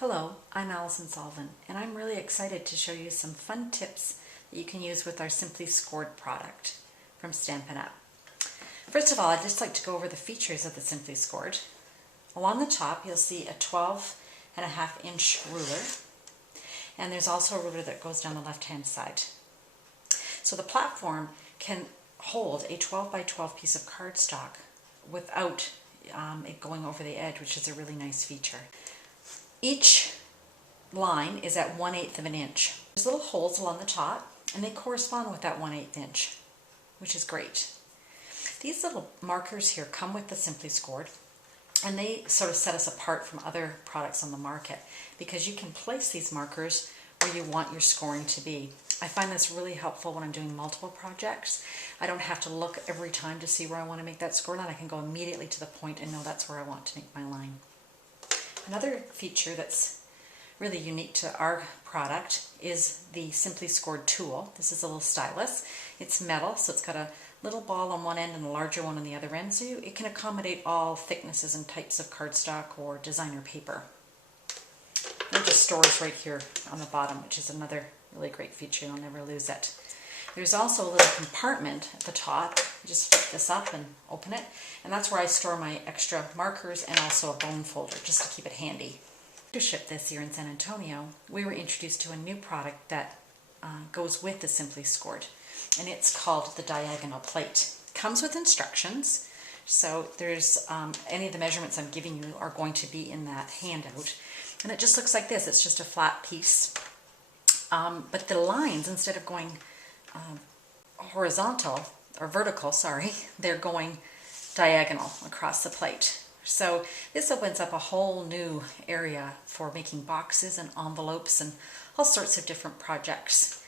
Hello, I'm Alison and I'm really excited to show you some fun tips that you can use with our Simply Scored product from Stampin' Up. First of all, I'd just like to go over the features of the Simply Scored. Along the top, you'll see a 12.5-inch ruler, and there's also a ruler that goes down the left-hand side. So the platform can hold a 12 by 12 piece of cardstock without it going over the edge, which is a really nice feature. Each line is at 1/8 of an inch. There's little holes along the top, and they correspond with that 1/8 inch, which is great. These little markers here come with the Simply Scored, and they sort of set us apart from other products on the market because you can place these markers where you want your scoring to be. I find this really helpful when I'm doing multiple projects. I don't have to look every time to see where I want to make that score line. I can go immediately to the point and know that's where I want to make my line. Another feature that's really unique to our product is the Simply Scored tool. This is a little stylus. It's metal, so it's got a little ball on one end and a larger one on the other end, so it can accommodate all thicknesses and types of cardstock or designer paper. It just stores right here on the bottom, which is another really great feature. You'll never lose it. There's also a little compartment at the top. You just flip this up and open it, and that's where I store my extra markers and also a bone folder, just to keep it handy. To ship this year in San Antonio, we were introduced to a new product that goes with the Simply Scored, and it's called the diagonal plate. It comes with instructions, so there's any of the measurements I'm giving you are going to be in that handout, and it just looks like this. It's just a flat piece, but the lines, instead of going horizontal or vertical, they're going diagonal across the plate. So this opens up a whole new area for making boxes and envelopes and all sorts of different projects.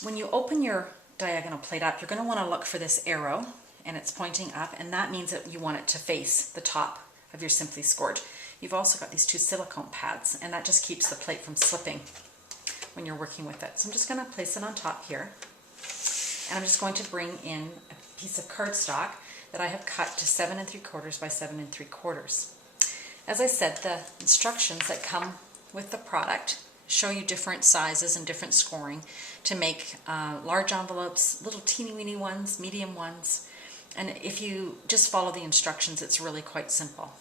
When you open your diagonal plate up, you're going to want to look for this arrow, and it's pointing up, and that means that you want it to face the top of your Simply Scored. You've also got these two silicone pads, and that just keeps the plate from slipping when you're working with it. So I'm just going to place it on top here, and I'm just going to bring in a piece of cardstock that I have cut to 7 3/4 by 7 3/4. As I said, the instructions that come with the product show you different sizes and different scoring to make large envelopes, little teeny weeny ones, medium ones, and if you just follow the instructions, it's really quite simple.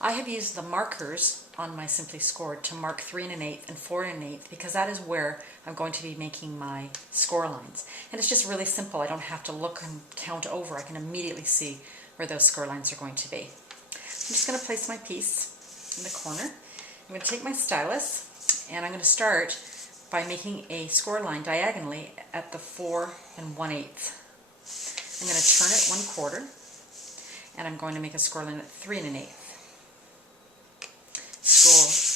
I have used the markers on my Simply Scored to mark 3 1/8 and 4 1/8 because that is where I'm going to be making my score lines. And it's just really simple. I don't have to look and count over. I can immediately see where those score lines are going to be. I'm just going to place my piece in the corner. I'm going to take my stylus, and I'm going to start by making a score line diagonally at the 4 1/8. I'm going to turn it 1/4, and I'm going to make a score line at 3 1/8.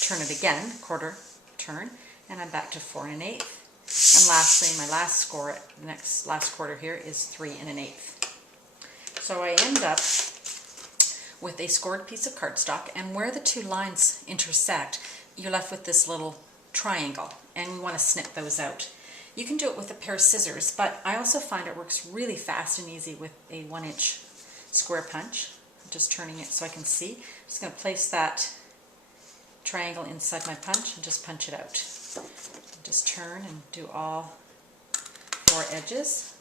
Turn it again, quarter turn, and I'm back to 4 1/8. And lastly, my last score, last quarter here is 3 1/8. So I end up with a scored piece of cardstock, and where the two lines intersect, you're left with this little triangle, and we want to snip those out. You can do it with a pair of scissors, but I also find it works really fast and easy with a 1-inch square punch. I'm just turning it so I can see. I'm just going to place that triangle inside my punch and just punch it out. Just turn and do all 4 edges,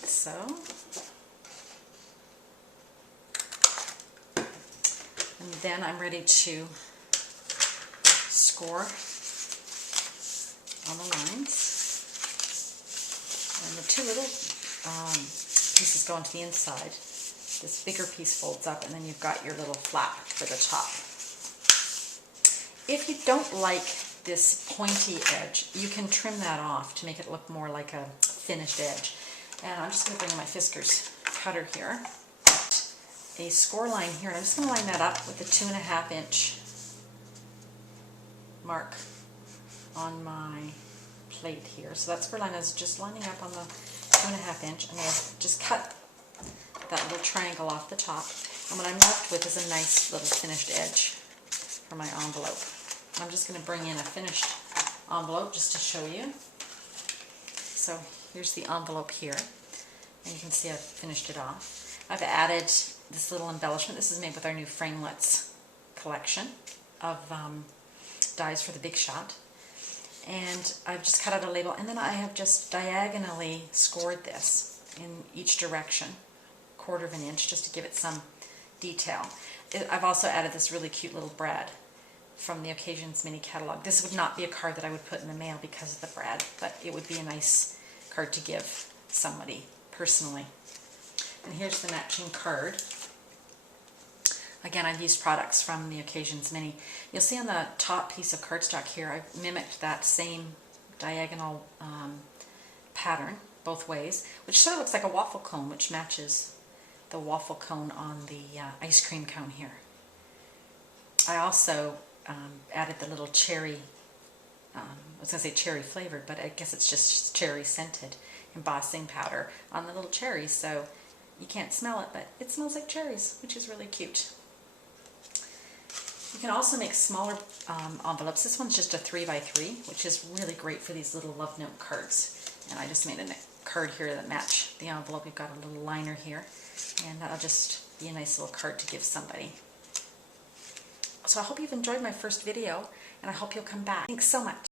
like so. And then I'm ready to score on the lines. And the two little pieces go onto the inside. This bigger piece folds up, and then you've got your little flap for the top. If you don't like this pointy edge, you can trim that off to make it look more like a finished edge. And I'm just going to bring my Fiskars cutter here, a score line here, and I'm just going to line that up with the 2.5-inch mark on my plate here. So that's where I was just lining up on the 2.5-inch. I'm going to just cut that little triangle off the top, and what I'm left with is a nice little finished edge for my envelope. I'm just going to bring in a finished envelope just to show you. So here's the envelope here, and you can see I've finished it off. I've added this little embellishment. This is made with our new Framelits collection of dies for the Big Shot. And I've just cut out a label, and then I have just diagonally scored this in each direction, 1/4 of an inch, just to give it some detail. I've also added this really cute little brad from the Occasions mini catalog. This would not be a card that I would put in the mail because of the brad, but it would be a nice card to give somebody personally. And here's the matching card. Again, I've used products from the Occasions Mini. You'll see on the top piece of cardstock here, I've mimicked that same diagonal pattern both ways, which sort of looks like a waffle cone, which matches the waffle cone on the ice cream cone here. I also added the little cherry, I was going to say cherry flavored, but I guess it's just cherry scented embossing powder on the little cherries, so you can't smell it, but it smells like cherries, which is really cute. You can also make smaller envelopes. This one's just a 3x3, which is really great for these little love note cards. And I just made a card here that match the envelope. We've got a little liner here, and that'll just be a nice little card to give somebody. So I hope you've enjoyed my first video, and I hope you'll come back. Thanks so much.